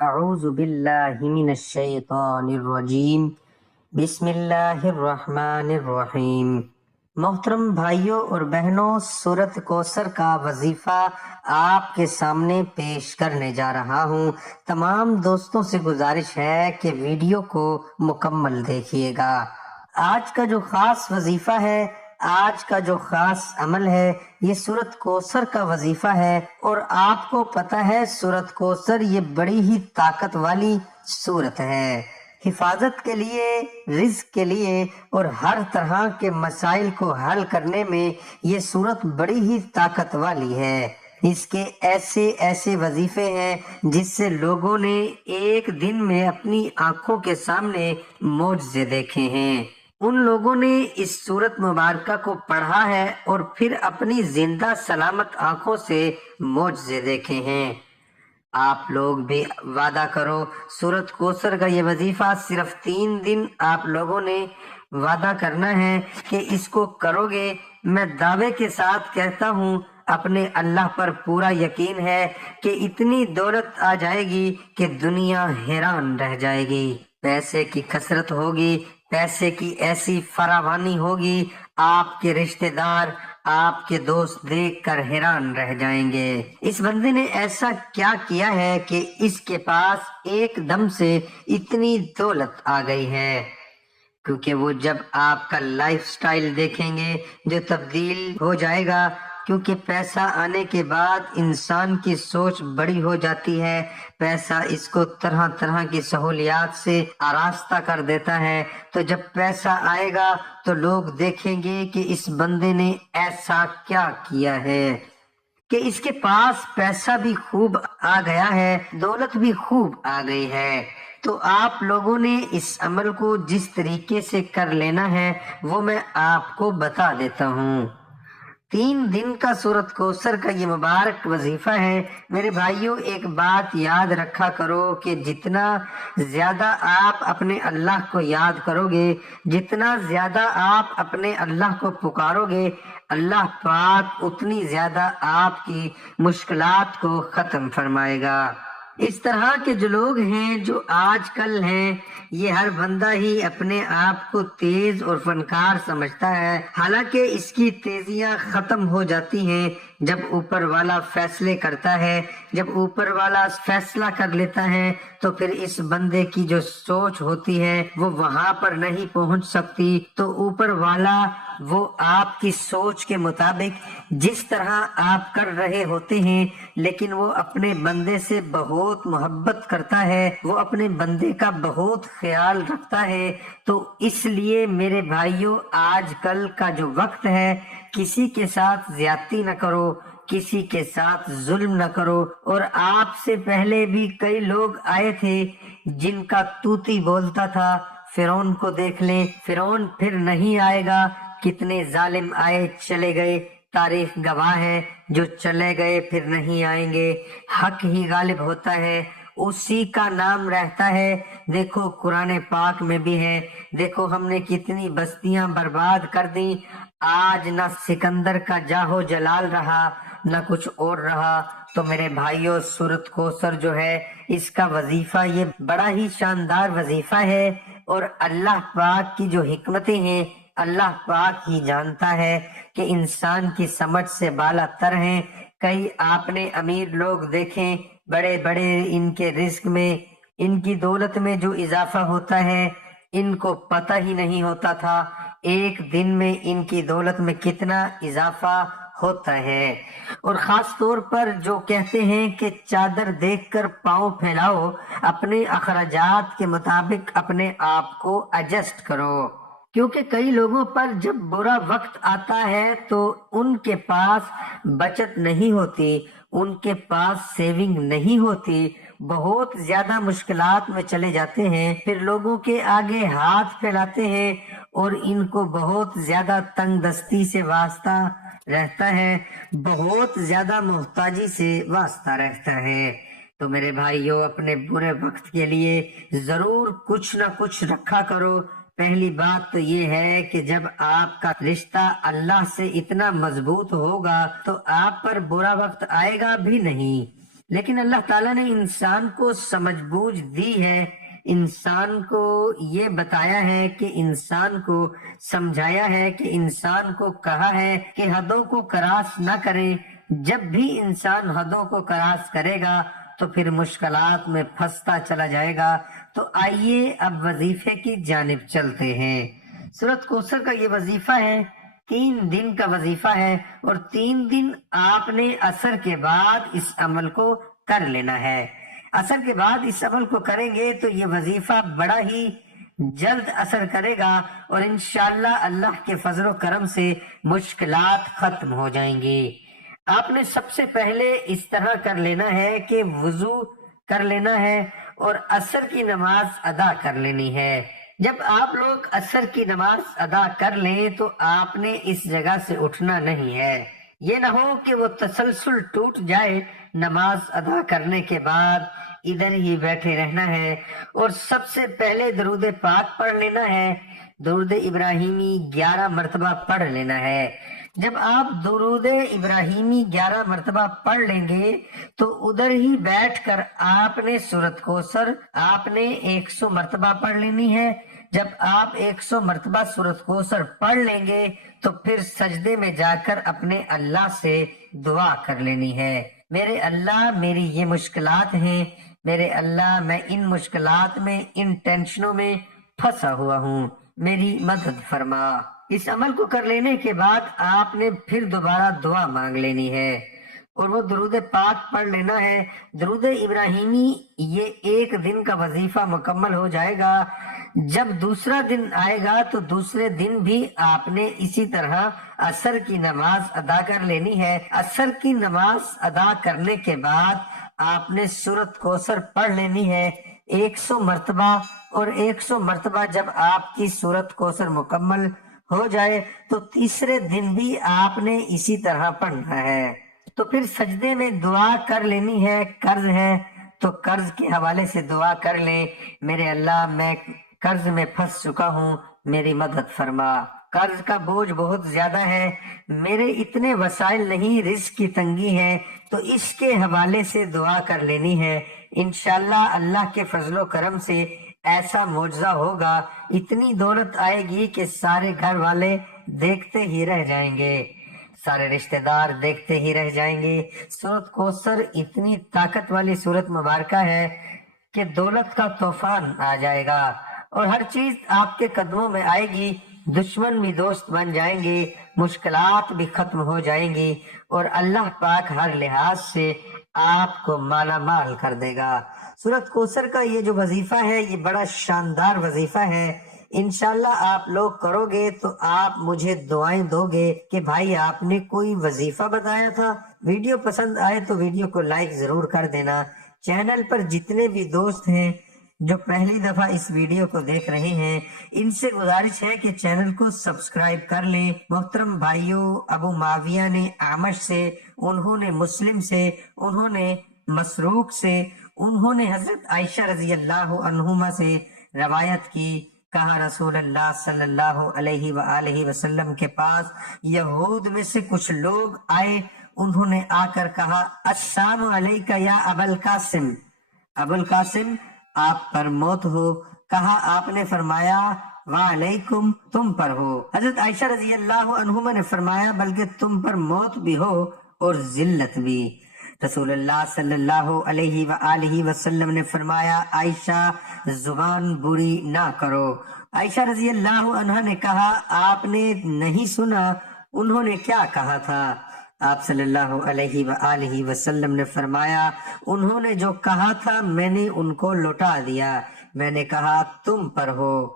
اعوذ باللہ من الشیطان الرجیم بسم اللہ الرحمن الرحیم۔ محترم بھائیوں اور بہنوں، سورۃ کوثر کا وظیفہ آپ کے سامنے پیش کرنے جا رہا ہوں۔ تمام دوستوں سے گزارش ہے کہ ویڈیو کو مکمل دیکھیے گا۔ آج کا جو خاص وظیفہ ہے، آج کا جو خاص عمل ہے، یہ سورۃ کوثر کا وظیفہ ہے۔ اور آپ کو پتہ ہے سورۃ کوثر یہ بڑی ہی طاقت والی سورت ہے۔ حفاظت کے لیے، رزق کے لیے اور ہر طرح کے مسائل کو حل کرنے میں یہ سورت بڑی ہی طاقت والی ہے۔ اس کے ایسے ایسے وظیفے ہیں جس سے لوگوں نے ایک دن میں اپنی آنکھوں کے سامنے معجزے دیکھے ہیں۔ ان لوگوں نے اس سورت مبارکہ کو پڑھا ہے اور پھر اپنی زندہ سلامت آنکھوں سے معجزے دیکھے ہیں۔ آپ لوگ بھی وعدہ کرو، سورۃ کوثر کا یہ وظیفہ صرف 3 دن آپ لوگوں نے وعدہ کرنا ہے کہ اس کو کرو گے۔ میں دعوے کے ساتھ کہتا ہوں، اپنے اللہ پر پورا یقین ہے کہ اتنی دولت آ جائے گی کہ دنیا حیران رہ جائے گی۔ پیسے کی کثرت ہوگی، پیسے کی ایسی فراوانی ہوگی، آپ کے رشتہ دار، آپ کے دوست دیکھ کر حیران رہ جائیں گے۔ اس بندے نے ایسا کیا کیا ہے کہ اس کے پاس ایک دم سے اتنی دولت آ گئی ہے؟ کیونکہ وہ جب آپ کا لائف سٹائل دیکھیں گے جو تبدیل ہو جائے گا، کیونکہ پیسہ آنے کے بعد انسان کی سوچ بڑی ہو جاتی ہے۔ پیسہ اس کو طرح طرح کی سہولیات سے آراستہ کر دیتا ہے۔ تو جب پیسہ آئے گا تو لوگ دیکھیں گے کہ اس بندے نے ایسا کیا کیا ہے کہ اس کے پاس پیسہ بھی خوب آ گیا ہے، دولت بھی خوب آ گئی ہے۔ تو آپ لوگوں نے اس عمل کو جس طریقے سے کر لینا ہے وہ میں آپ کو بتا دیتا ہوں۔ 3 دن کا سورۃ کوثر کا یہ مبارک وظیفہ ہے۔ میرے بھائیوں، ایک بات یاد رکھا کرو کہ جتنا زیادہ آپ اپنے اللہ کو یاد کرو گے، جتنا زیادہ آپ اپنے اللہ کو پکارو گے، اللہ پاک اتنی زیادہ آپ کی مشکلات کو ختم فرمائے گا۔ اس طرح کے جو لوگ ہیں، جو آج کل ہیں، یہ ہر بندہ ہی اپنے آپ کو تیز اور فنکار سمجھتا ہے، حالانکہ اس کی تیزیاں ختم ہو جاتی ہیں جب اوپر والا فیصلے کرتا ہے۔ جب اوپر والا فیصلہ کر لیتا ہے تو پھر اس بندے کی جو سوچ ہوتی ہے وہ وہاں پر نہیں پہنچ سکتی۔ تو اوپر والا وہ آپ کی سوچ کے مطابق جس طرح آپ کر رہے ہوتے ہیں، لیکن وہ اپنے بندے سے بہت محبت کرتا ہے، وہ اپنے بندے کا بہت خیال رکھتا ہے۔ تو اس لیے میرے بھائیوں، آج کل کا جو وقت ہے، کسی کے ساتھ زیادتی نہ کرو، کسی کے ساتھ ظلم نہ کرو۔ اور آپ سے پہلے بھی کئی لوگ آئے تھے جن کا طوطی بولتا تھا۔ فرعون کو دیکھ لیں، فرعون پھر نہیں آئے گا۔ کتنے ظالم آئے چلے گئے، تاریخ گواہ ہے، جو چلے گئے پھر نہیں آئیں گے۔ حق ہی غالب ہوتا ہے، اسی کا نام رہتا ہے۔ دیکھو قرآن پاک میں بھی ہے، دیکھو ہم نے کتنی بستیاں برباد کر دیں، آج نہ سکندر کا جاہو جلال رہا نہ کچھ اور رہا۔ تو میرے بھائیوں، سورۃ کوثر جو ہے، اس کا وظیفہ یہ بڑا ہی شاندار وظیفہ ہے، اور اللہ پاک کی جو حکمتیں ہیں اللہ پاک ہی جانتا ہے کہ انسان کی سمجھ سے بالا تر ہیں۔ کئی آپ نے امیر لوگ دیکھیں، بڑے بڑے، ان کے رزق میں، ان کی دولت میں جو اضافہ ہوتا ہے ان کو پتہ ہی نہیں ہوتا تھا ایک دن میں ان کی دولت میں کتنا اضافہ ہوتا ہے۔ اور خاص طور پر جو کہتے ہیں کہ چادر دیکھ کر پاؤں پھیلاؤ، اپنے اخراجات کے مطابق اپنے آپ کو ایڈجسٹ کرو، کیونکہ کئی لوگوں پر جب برا وقت آتا ہے تو ان کے پاس بچت نہیں ہوتی، ان کے پاس سیونگ نہیں ہوتی، بہت زیادہ مشکلات میں چلے جاتے ہیں، پھر لوگوں کے آگے ہاتھ پھیلاتے ہیں اور ان کو بہت زیادہ تنگ دستی سے واسطہ رہتا ہے، بہت زیادہ محتاجی سے واسطہ رہتا ہے۔ تو میرے بھائیوں، اپنے برے وقت کے لیے ضرور کچھ نہ کچھ رکھا کرو۔ پہلی بات تو یہ ہے کہ جب آپ کا رشتہ اللہ سے اتنا مضبوط ہوگا تو آپ پر برا وقت آئے گا بھی نہیں۔ لیکن اللہ تعالیٰ نے انسان کو سمجھ بوجھ دی ہے، انسان کو یہ بتایا ہے کہ انسان کو سمجھایا ہے کہ انسان کو کہا ہے کہ حدوں کو کراس نہ کرے۔ جب بھی انسان حدوں کو کراس کرے گا تو پھر مشکلات میں پھنستا چلا جائے گا۔ تو آئیے اب وظیفے کی جانب چلتے ہیں۔ سورۃ کوثر کا یہ وظیفہ ہے، 3 دن کا وظیفہ ہے، اور 3 دن آپ نے عصر کے بعد اس عمل کو کر لینا ہے۔ عصر کے بعد اس عمل کو کریں گے تو یہ وظیفہ بڑا ہی جلد اثر کرے گا، اور انشاءاللہ اللہ کے فضل و کرم سے مشکلات ختم ہو جائیں گے۔ آپ نے سب سے پہلے اس طرح کر لینا ہے کہ وضو کر لینا ہے اور عصر کی نماز ادا کر لینی ہے۔ جب آپ لوگ عصر کی نماز ادا کر لیں تو آپ نے اس جگہ سے اٹھنا نہیں ہے۔ یہ نہ ہو کہ وہ تسلسل ٹوٹ جائے، نماز ادا کرنے کے بعد ادھر ہی بیٹھے رہنا ہے، اور سب سے پہلے درود پاک پڑھ لینا ہے۔ درود ابراہیمی 11 مرتبہ پڑھ لینا ہے۔ جب آپ درود ابراہیمی 11 مرتبہ پڑھ لیں گے تو ادھر ہی بیٹھ کر آپ نے سورۃ کوثر آپ نے 100 مرتبہ پڑھ لینی ہے۔ جب آپ 100 مرتبہ سورۃ کوثر پڑھ لیں گے تو پھر سجدے میں جا کر اپنے اللہ سے دعا کر لینی ہے۔ میرے اللہ، میری یہ مشکلات ہیں، میرے اللہ میں ان مشکلات میں، ان ٹینشنوں میں پھنسا ہوا ہوں، میری مدد فرما۔ اس عمل کو کر لینے کے بعد آپ نے پھر دوبارہ دعا مانگ لینی ہے اور وہ درود پاک پڑھ لینا ہے۔ درود ابراہیمی یہ 1 دن کا وظیفہ مکمل ہو جائے گا۔ جب دوسرا دن آئے گا تو دوسرے دن بھی آپ نے اسی طرح عصر کی نماز ادا کر لینی ہے۔ عصر کی نماز ادا کرنے کے بعد آپ نے سورۃ کوثر پڑھ لینی ہے 100 مرتبہ، اور 100 مرتبہ جب آپ کی سورۃ کوثر مکمل ہو جائے تو تیسرے دن بھی آپ نے اسی طرح پڑھنا ہے۔ تو پھر سجدے میں دعا کر لینی ہے۔ قرض ہے تو قرض کے حوالے سے دعا کر لیں، میرے اللہ میں قرض میں پھنس چکا ہوں، میری مدد فرما، قرض کا بوجھ بہت زیادہ ہے، میرے اتنے وسائل نہیں، رزق کی تنگی ہے، تو اس کے حوالے سے دعا کر لینی ہے۔ انشاءاللہ اللہ کے فضل و کرم سے ایسا معجزہ ہوگا، اتنی دولت آئے گی کہ سارے گھر والے دیکھتے ہی رہ جائیں گے، سارے رشتہ دار دیکھتے ہی رہ جائیں گے۔ سورۃ کوثر اتنی طاقت والی سورت مبارکہ ہے کہ دولت کا طوفان آ جائے گا، اور ہر چیز آپ کے قدموں میں آئے گی، دشمن بھی دوست بن جائیں گے، مشکلات بھی ختم ہو جائیں گی، اور اللہ پاک ہر لحاظ سے آپ کو مالا مال کر دے گا۔ سورۃ کوثر کا یہ جو وظیفہ ہے یہ بڑا شاندار وظیفہ ہے۔ انشاءاللہ آپ لوگ کرو گے تو آپ مجھے دعائیں دو گے کہ بھائی آپ نے کوئی وظیفہ بتایا تھا۔ ویڈیو پسند آئے تو ویڈیو کو لائک ضرور کر دینا۔ چینل پر جتنے بھی دوست ہیں جو پہلی دفعہ اس ویڈیو کو دیکھ رہے ہیں، ان سے گزارش ہے کہ چینل کو سبسکرائب کر لیں۔ محترم بھائیوں، ابو معاویہ نے اعمش سے، انہوں نے مسلم سے، انہوں نے مسروق سے، انہوں نے حضرت عائشہ رضی اللہ عنہما سے روایت کی، کہا رسول اللہ صلی اللہ علیہ وآلہ وسلم کے پاس یہود میں سے کچھ لوگ آئے، انہوں نے آ کر کہا السلام علیکہ یا ابا القاسم، ابو القاسم آپ پر موت ہو۔ کہا، آپ نے فرمایا وعلیکم، تم پر ہو۔ حضرت عائشہ رضی اللہ عنہما نے فرمایا بلکہ تم پر موت بھی ہو اور ذلت بھی۔ رسول اللہ صلی اللہ علیہ وآلہ وسلم نے فرمایا عائشہ زبان بری نہ کرو۔ عائشہ رضی اللہ عنہا نے کہا آپ نے نہیں سنا انہوں نے کیا کہا تھا؟ آپ صلی اللہ علیہ وآلہ وسلم نے فرمایا انہوں نے جو کہا تھا میں نے ان کو لوٹا دیا، میں نے کہا تم پر ہو۔